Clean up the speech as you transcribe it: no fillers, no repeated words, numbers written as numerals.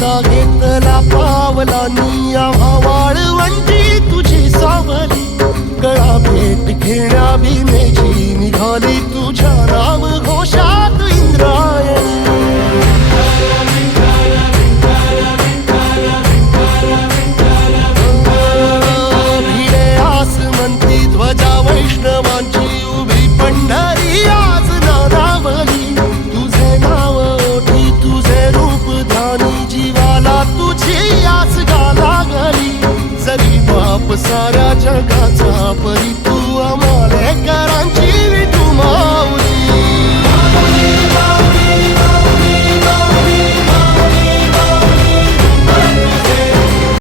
पावलाचा घेतला पावलांनी आम्हा वाळवंटी तुझी सावली. गळा भेट घेण्या भीमेची निघाली तुझ्या नाम घोषात इंद्रायणी. भिडे आसमंती ध्वजा वैष्णवांची उभी पंढरी आज नादावली. तुझे नाव ओठी तुझे रूप ध्यानी जीवाला तुझी आस गा लागली. जरी बाप साऱ्या जगाचा परी तू आम्हाले करांची